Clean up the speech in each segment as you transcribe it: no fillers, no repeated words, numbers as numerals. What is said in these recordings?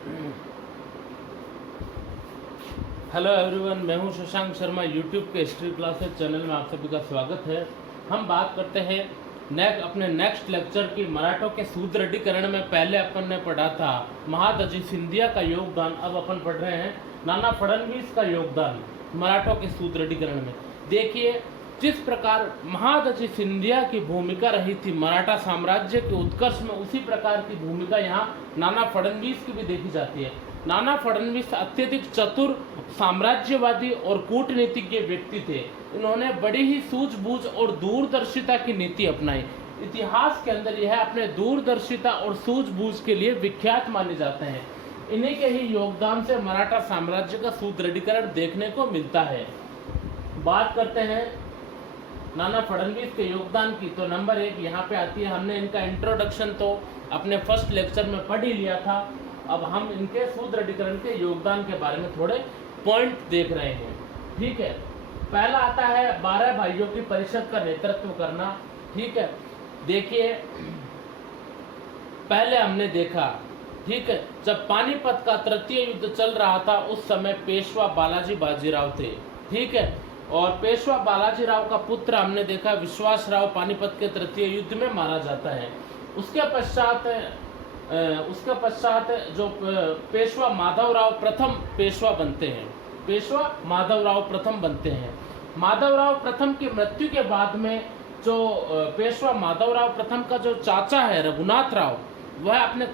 Hello everyone, मैं हूं Shashank Sharma. YouTube के हिस्ट्री क्लासेस चैनल में आप सभी का स्वागत है। हम बात करते हैं अपने नेक्स्ट लेक्चर की मराठों के सुदृढ़ीकरण में। पहले अपन ने पढ़ा था महादजी सिंधिया का योगदान, अब अपन पढ़ रहे हैं नाना फडणवीस का योगदान मराठों के सुदृढ़ीकरण में। देखिए, जिस प्रकार महादजी सिंधिया की भूमिका रही थी मराठा साम्राज्य के उत्कर्ष में, उसी प्रकार की भूमिका यहाँ नाना फडणवीस की भी देखी जाती है। नाना फडणवीस अत्यधिक चतुर, साम्राज्यवादी और कूटनीतिज्ञ व्यक्ति थे। इन्होंने बड़ी ही सूझबूझ और दूरदर्शिता की नीति अपनाई। इतिहास के अंदर यह अपने दूरदर्शिता और सूझबूझ के लिए विख्यात माने जाते हैं। इन्हीं के ही योगदान से मराठा साम्राज्य का सुदृढ़ीकरण देखने को मिलता है। बात करते हैं नाना फडणवीस के योगदान की, तो नंबर 1 यहाँ पे आती है। हमने इनका इंट्रोडक्शन तो अपने फर्स्ट लेक्चर में पढ़ ही लिया था। अब हम इनके सुदृढ़ीकरण के योगदान के बारे में थोड़े पॉइंट देख रहे हैं। ठीक है, पहला आता है 12 भाइयों की परिषद का नेतृत्व करना। ठीक है, देखिए पहले हमने देखा, ठीक है, जब पानीपत का तृतीय युद्ध चल रहा था उस समय पेशवा बालाजी बाजीराव थे। ठीक है, और पेशवा बालाजीराव का पुत्र हमने देखा विश्वासराव पानीपत के तृतीय युद्ध में मारा जाता है। उसके पश्चात जो पेशवा माधवराव प्रथम पेशवा बनते हैं। पेशवा माधवराव प्रथम बनते हैं। माधवराव प्रथम की मृत्यु के बाद में जो पेशवा माधवराव प्रथम का जो चाचा है रघुनाथ राव, वह अपने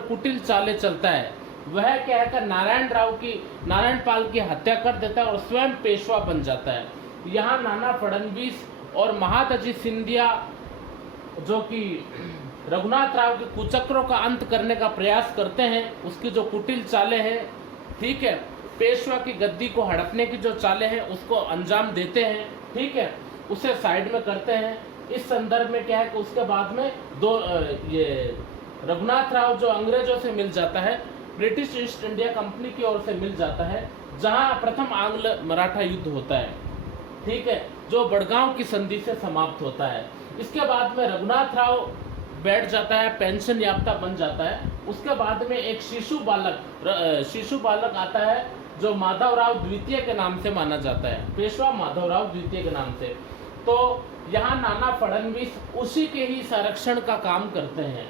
कुटिल चाले चलता है। वह क्या है कि नारायण पाल की हत्या कर देता है और स्वयं पेशवा बन जाता है। यहाँ नाना फडणवीस और महादजी सिंधिया जो कि रघुनाथ राव के कुचक्रों का अंत करने का प्रयास करते हैं, उसकी जो कुटिल चालें हैं, ठीक है, पेशवा की गद्दी को हड़पने की जो चालें हैं उसको अंजाम देते हैं। ठीक है, उसे साइड में करते हैं। इस संदर्भ में क्या है कि उसके बाद में ये रघुनाथ राव जो अंग्रेजों से मिल जाता है, ब्रिटिश ईस्ट इंडिया कंपनी की ओर से मिल जाता है, जहां प्रथम आंग्ल मराठा युद्ध होता है। ठीक है, जो बड़गांव की संधि से समाप्त होता है। इसके बाद में रघुनाथ राव बैठ जाता है, पेंशन याफ्ता बन जाता है। उसके बाद में एक शिशु बालक आता है जो माधवराव द्वितीय के नाम से माना जाता है, पेशवा माधवराव द्वितीय के नाम से। तो यहाँ नाना फडणवीस उसी के ही संरक्षण का काम करते हैं।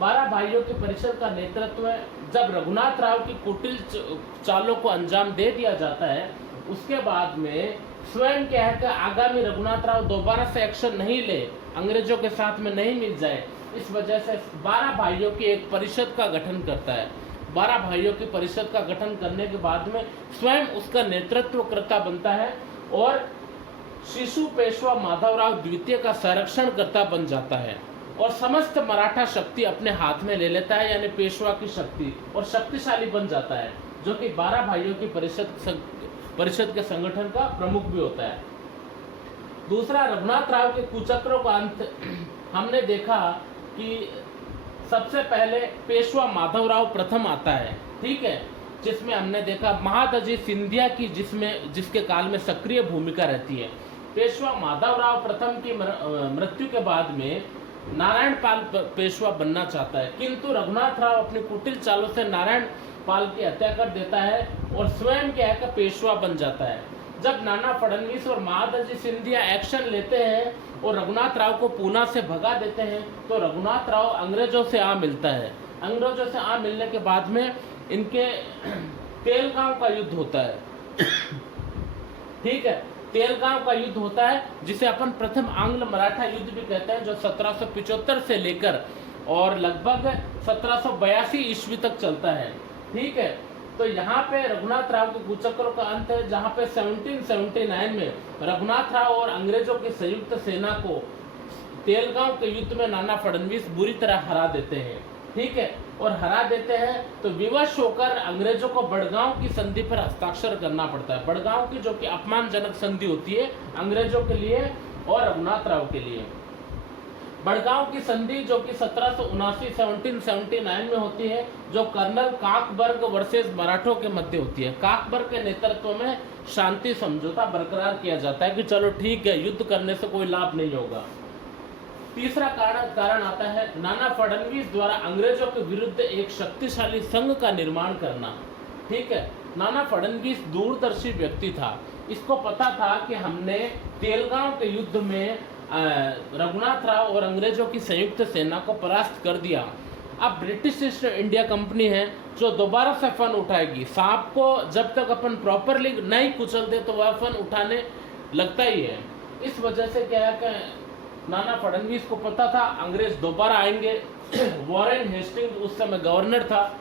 12 भाइयों की परिषद का नेतृत्व जब रघुनाथ राव की कुटिल चालों को अंजाम दे दिया जाता है, उसके बाद में स्वयं क्या है कि आगामी रघुनाथ राव दोबारा से एक्शन नहीं ले, अंग्रेजों के साथ में नहीं मिल जाए, इस वजह से 12 भाइयों की एक परिषद का गठन करता है। 12 भाइयों की परिषद का गठन करने के बाद में स्वयं उसका नेतृत्वकर्ता बनता है और शिशु पेशवा माधवराव द्वितीय का संरक्षणकर्ता बन जाता है और समस्त मराठा शक्ति अपने हाथ में ले लेता है, यानी पेशवा की शक्ति, और शक्तिशाली बन जाता है, जो कि 12 भाइयों की परिषद के संगठन का प्रमुख भी होता है। दूसरा, रघुनाथ राव के कुचक्रों का अंत। हमने देखा कि सबसे पहले पेशवा माधवराव प्रथम आता है। ठीक है, जिसमें हमने देखा महादजी सिंधिया की जिसके काल में सक्रिय भूमिका रहती है। पेशवा माधवराव प्रथम की मृत्यु के बाद में नारायण पाल पेशवा बनना चाहता है, किंतु रघुनाथ राव अपनी कुटिल चालों से नारायण पाल की हत्या कर देता है और स्वयं क्या है कि पेशवा बन जाता है। जब नाना फडणवीस और महादजी सिंधिया एक्शन लेते हैं और रघुनाथ राव को पूना से भगा देते हैं, तो रघुनाथ राव अंग्रेजों से आ मिलता है। अंग्रेजों से आ मिलने के बाद में इनके तेलगांव का युद्ध होता है। ठीक है, तेलगांव का युद्ध होता है, जिसे अपन प्रथम आंग्ल मराठा युद्ध भी कहते हैं, जो 1775 से लेकर और लगभग 1782 ईस्वी तक चलता है। ठीक है, तो यहाँ पे रघुनाथ राव के कुचक्रों का अंत है, जहाँ पे 1779 में रघुनाथ राव और अंग्रेजों की संयुक्त सेना को तेलगांव के युद्ध में नाना फडणवीस बुरी तरह हरा देते हैं। ठीक है, और हरा देते हैं तो विवश होकर अंग्रेजों को बड़गांव की संधि पर हस्ताक्षर करना पड़ता है। बड़गांव की जो कि अपमानजनक संधि होती है अंग्रेजों के लिए और रघुनाथ राव के लिए। बड़गांव की संधि जो कि 1779 में होती है, जो कर्नल काकबर्ग वर्सेस मराठों के मध्य होती है। काकबर्ग के नेतृत्व में शांति समझौता बरकरार किया जाता है कि चलो ठीक है, युद्ध करने से कोई लाभ नहीं होगा। तीसरा कारण आता है नाना फडणवीस द्वारा अंग्रेजों के विरुद्ध एक शक्तिशाली संघ का निर्माण करना। ठीक है, नाना फडणवीस दूरदर्शी व्यक्ति था। इसको पता था कि हमने तेलगांव के युद्ध में रघुनाथ राव और अंग्रेजों की संयुक्त सेना को परास्त कर दिया। अब ब्रिटिश ईस्ट इंडिया कंपनी है जो दोबारा से फन उठाएगी। सांप को जब तक अपन प्रॉपरली नहीं कुचल दे तो वह फन उठाने लगता ही है। इस वजह से क्या है कि नाना फडणवीस को पता था अंग्रेज दोबारा आएंगे। वॉरेन हेस्टिंग्स उस समय गवर्नर था।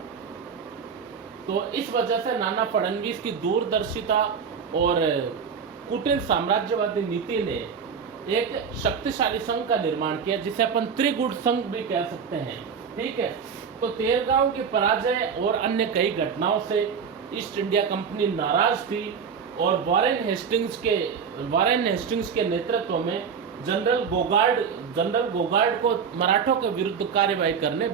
तो इस वजह से नाना फडणवीस की दूरदर्शिता और कुटिल साम्राज्यवादी नीति ने एक शक्तिशाली संघ का निर्माण किया, जिसे अपन त्रिगुट संघ भी कह सकते हैं। ठीक है, तो तेलगांव की पराजय और अन्य कई घटनाओं से ईस्ट इंडिया कंपनी नाराज थी और वॉरेन हेस्टिंग्स के नेतृत्व में जनरल गोगार्ड को मराठों के विरुद्ध कार्यवाही करने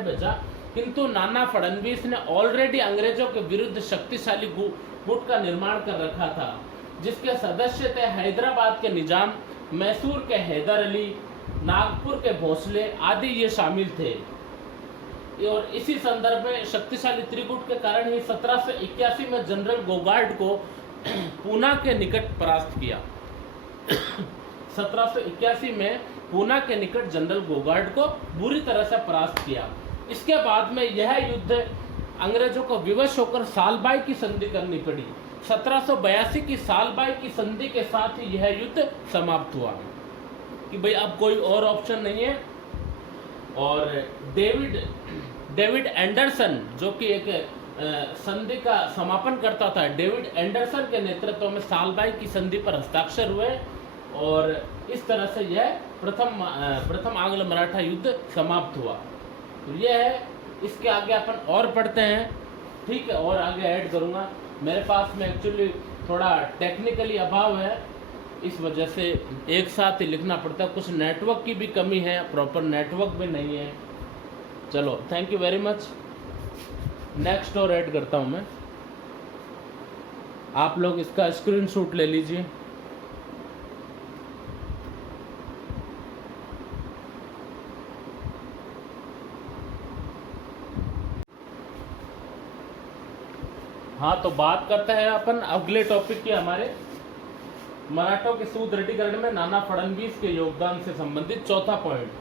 भेजा। किंतु नाना फडणवीस ने ऑलरेडी अंग्रेजों के विरुद्ध शक्तिशाली गुट का निर्माण कर रखा था, जिसके सदस्य थे हैदराबाद के निजाम, मैसूर के हैदर अली, नागपुर के भोसले आदि ये शामिल थे। और इसी संदर्भ में शक्तिशाली त्रिगुट के कारण ही 1781 में जनरल गोगार्ड को पूना के निकट परास्त किया। 1781 में पूना के निकट जनरल गोगार्ड को बुरी तरह से परास्त किया। इसके बाद में यह युद्ध अंग्रेजों को विवश होकर सालबाई की संधि करनी पड़ी। 1782 की सालबाई की संधि के साथ ही यह युद्ध समाप्त हुआ कि भाई अब कोई और ऑप्शन नहीं है। और डेविड एंडरसन जो कि एक संधि का समापन करता था, डेविड एंडरसन के नेतृत्व में सालबाई की संधि पर हस्ताक्षर हुए और इस तरह से यह प्रथम आंग्ल मराठा युद्ध समाप्त हुआ। तो यह है, इसके आगे अपन और पढ़ते हैं। ठीक है, और आगे ऐड करूँगा। मेरे पास में एक्चुअली थोड़ा टेक्निकली अभाव है, इस वजह से एक साथ ही लिखना पड़ता है। कुछ नेटवर्क की भी कमी है, प्रॉपर नेटवर्क भी नहीं है। चलो, thank you very much. Next और ऐड करता हूँ मैं। आप लोग इसका स्क्रीनशॉट ले लीजिए। हाँ, तो बात करते हैं अपन अगले टॉपिक की, हमारे मराठों के सुदृढ़ीकरण में नाना फडणवीस के योगदान से संबंधित चौथा पॉइंट।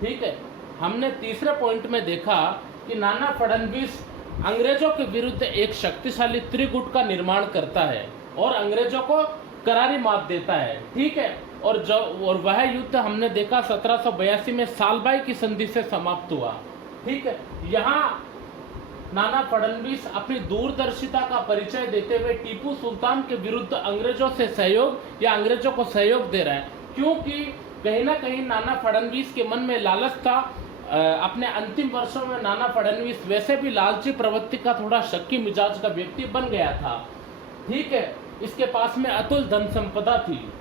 ठीक है, हमने तीसरे पॉइंट में देखा कि नाना फडणवीस अंग्रेजों के विरुद्ध एक शक्तिशाली त्रिगुट का निर्माण करता है और अंग्रेजों को करारी मात देता है। ठीक है, और वह युद्ध हमने देखा 1782 में सालबाई की संधि से समाप्त हुआ। ठीक है, यहाँ नाना फडणवीस अपनी दूरदर्शिता का परिचय देते हुए टीपू सुल्तान के विरुद्ध अंग्रेजों से सहयोग या अंग्रेजों को सहयोग दे रहा है, क्योंकि कहीं ना कहीं नाना फडणवीस के मन में लालच था। अपने अंतिम वर्षों में नाना फडणवीस वैसे भी लालची प्रवृत्ति का, थोड़ा शक्की मिजाज का व्यक्ति बन गया था। ठीक है, इसके पास में अतुल धन संपदा थी।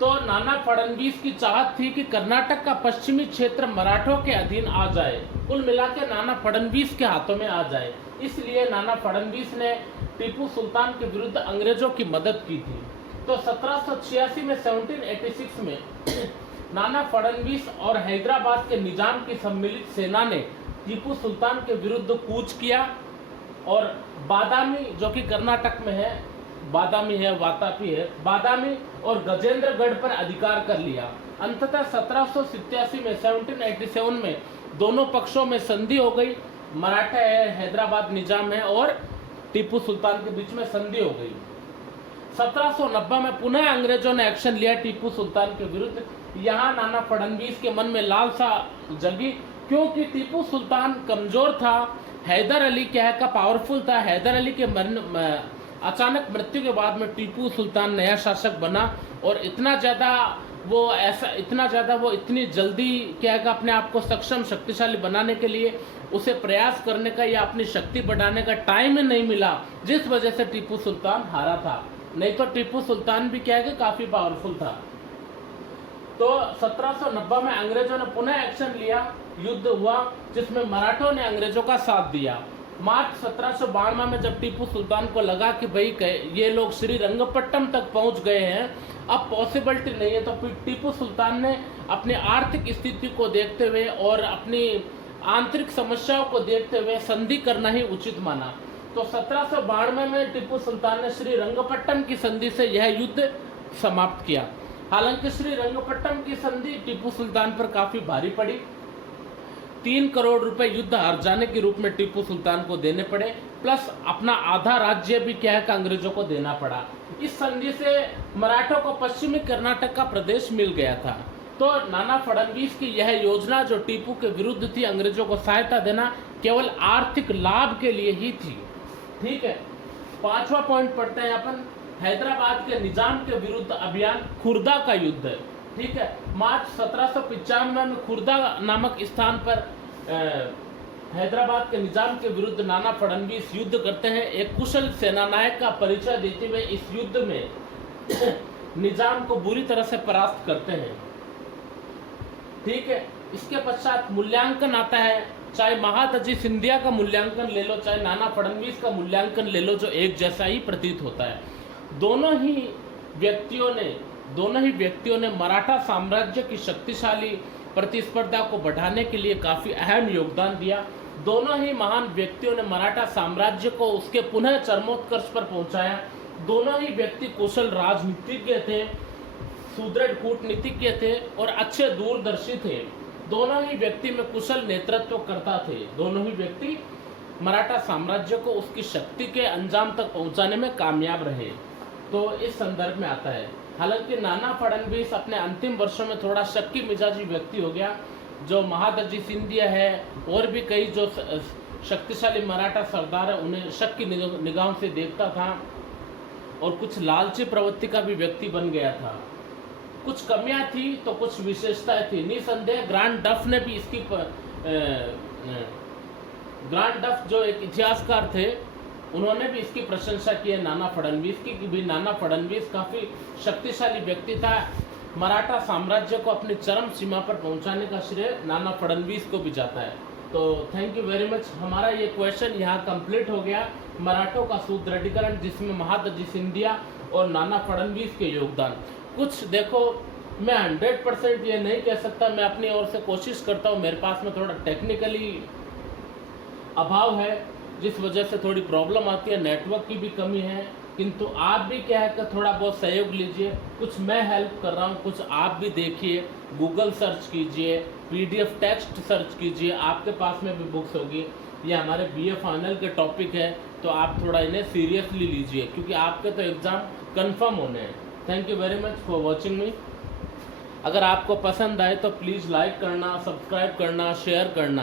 तो नाना फडणवीस की चाहत थी कि कर्नाटक का पश्चिमी क्षेत्र मराठों के अधीन आ जाए, कुल मिला के नाना फडणवीस के हाथों में आ जाए। इसलिए नाना फडणवीस ने टीपू सुल्तान के विरुद्ध अंग्रेजों की मदद की थी। तो 1786 में 1786 में नाना फडणवीस और हैदराबाद के निजाम की सम्मिलित सेना ने टीपू सुल्तान के विरुद्ध कूच किया और बादामी, जो कि कर्नाटक में है, बादामी है, वातापी है, बादामी और गजेंद्रगढ़ पर अधिकार कर लिया। अंततः 1787 में 1787 में दोनों पक्षों में संधि हो गई। मराठा है, हैदराबाद निजाम है और टीपू सुल्तान के बीच में संधि हो गई। 1790 में पुनः अंग्रेजों ने एक्शन लिया टीपू सुल्तान के विरुद्ध। यहाँ नाना फडणवीस के मन में लालसा जगी, क्योंकि टीपू सुल्तान कमजोर था, हैदर अली क्या का पावरफुल था। हैदर अली के अचानक मृत्यु के बाद में टीपू सुल्तान नया शासक बना और इतना ज़्यादा वो इतनी जल्दी क्या है अपने आप को सक्षम शक्तिशाली बनाने के लिए उसे प्रयास करने का या अपनी शक्ति बढ़ाने का टाइम नहीं मिला, जिस वजह से टीपू सुल्तान हारा था। नहीं तो टीपू सुल्तान भी क्या है कि काफ़ी पावरफुल था। तो 1790 में अंग्रेजों ने पुनः एक्शन लिया, युद्ध हुआ जिसमें मराठों ने अंग्रेजों का साथ दिया। मार्च 1792 में जब टीपू सुल्तान को लगा कि भाई ये लोग श्रीरंगपट्टनम तक पहुंच गए हैं, अब पॉसिबिलिटी नहीं है, तो फिर टीपू सुल्तान ने अपनी आर्थिक स्थिति को देखते हुए और अपनी आंतरिक समस्याओं को देखते हुए संधि करना ही उचित माना। तो 1792 में टीपू सुल्तान ने श्रीरंगपट्टनम की संधि से यह युद्ध समाप्त किया। हालांकि श्रीरंगपट्टनम की संधि टीपू सुल्तान पर काफी भारी पड़ी। 3 करोड़ रुपए युद्ध हार जाने के रूप में टीपू सुल्तान को देने पड़े, प्लस अपना आधा राज्य भी क्या है कि अंग्रेजों को देना पड़ा। इस संधि से मराठों को पश्चिमी कर्नाटक का प्रदेश मिल गया था। तो नाना फडणवीस की यह योजना जो टीपू के विरुद्ध थी, अंग्रेजों को सहायता देना, केवल आर्थिक लाभ के लिए ही थी। ठीक है, 5वां पॉइंट पढ़ते हैं अपन, हैदराबाद के निजाम के विरुद्ध अभियान, खुर्दा का युद्ध। ठीक है, मार्च 1795 में खुर्दा नामक स्थान पर हैदराबाद के निजाम के विरुद्ध नाना फडणवीस युद्ध करते हैं। एक कुशल सेनानायक का परिचय देते हुए इस युद्ध में निजाम को बुरी तरह से परास्त करते हैं। ठीक है, इसके पश्चात मूल्यांकन आता है, चाहे महादजी सिंधिया का मूल्यांकन ले लो, चाहे नाना फडणवीस का मूल्यांकन ले लो, जो एक जैसा ही प्रतीत होता है। दोनों ही व्यक्तियों ने मराठा साम्राज्य की शक्तिशाली प्रतिस्पर्धा को बढ़ाने के लिए काफी अहम योगदान दिया। दोनों ही महान व्यक्तियों ने मराठा साम्राज्य को उसके पुनः चरमोत्कर्ष पर पहुंचाया। दोनों ही व्यक्ति कुशल राजनीतिज्ञ थे, सुदृढ़ कूटनीतिज्ञ थे और अच्छे दूरदर्शी थे। दोनों ही व्यक्ति में कुशल नेतृत्व करता थे। दोनों ही व्यक्ति मराठा साम्राज्य को उसकी शक्ति के अंजाम तक पहुंचाने में कामयाब रहे। तो इस संदर्भ में आता है। हालांकि नाना फडणवीस अपने अंतिम वर्षों में थोड़ा शक्की मिजाजी व्यक्ति हो गया। जो महादजी सिंधिया है और भी कई जो शक्तिशाली मराठा सरदार है, उन्हें शक की निगाहों से देखता था और कुछ लालची प्रवृत्ति का भी व्यक्ति बन गया था। कुछ कमियां थी तो कुछ विशेषताएं थी। निसंदेह ग्रांड डफ ने भी इसकी ग्रांड डफ जो एक इतिहासकार थे, उन्होंने भी इसकी प्रशंसा की है नाना फडणवीस की, कि भी नाना फडणवीस काफ़ी शक्तिशाली व्यक्ति था। मराठा साम्राज्य को अपनी चरम सीमा पर पहुंचाने का श्रेय नाना फडणवीस को भी जाता है। तो थैंक यू वेरी मच। हमारा ये क्वेश्चन यहाँ कंप्लीट हो गया, मराठों का सुदृढ़ीकरण, जिसमें महादजी सिंधिया और नाना फडणवीस के योगदान। कुछ देखो, मैं 100% ये नहीं कह सकता, मैं अपनी ओर से कोशिश करता हूँ। मेरे पास में थोड़ा टेक्निकली अभाव है, जिस वजह से थोड़ी प्रॉब्लम आती है, नेटवर्क की भी कमी है, किंतु आप भी क्या है कि थोड़ा बहुत सहयोग लीजिए। कुछ मैं हेल्प कर रहा हूँ, कुछ आप भी देखिए, गूगल सर्च कीजिए, PDF टेक्स्ट सर्च कीजिए, आपके पास में भी बुक्स होगी। ये हमारे BA फाइनल के टॉपिक है, तो आप थोड़ा इन्हें सीरियसली लीजिए, क्योंकि आपके तो एग्ज़ाम कन्फर्म होने हैं। Thank you very much for watching मी। अगर आपको पसंद आए तो प्लीज़ लाइक करना, सब्सक्राइब करना, शेयर करना।